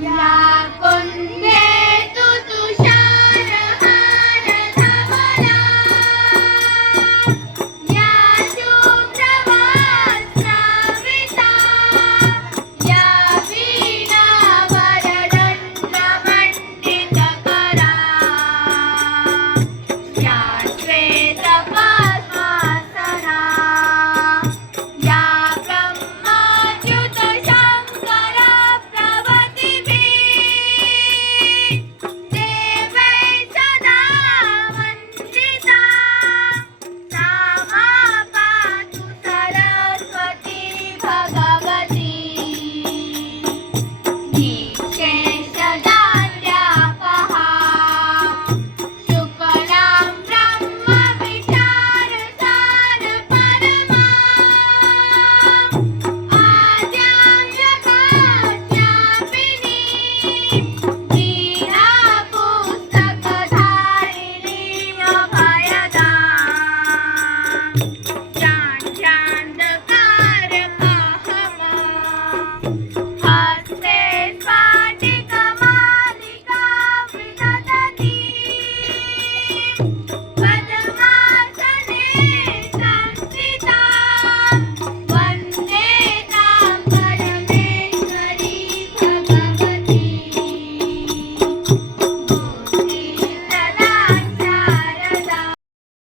या कुंदेतु तुषारहार धवला या शुभ्रवस्त्रावृता या वीणावरदण्डमण्डितकरा या श्वेतपद्मासना या ब्रह्मच्युतशङ्करप्रभृतिभिः देवैः सदा वन्दिता सा मा पातु सरस्वती भगवती।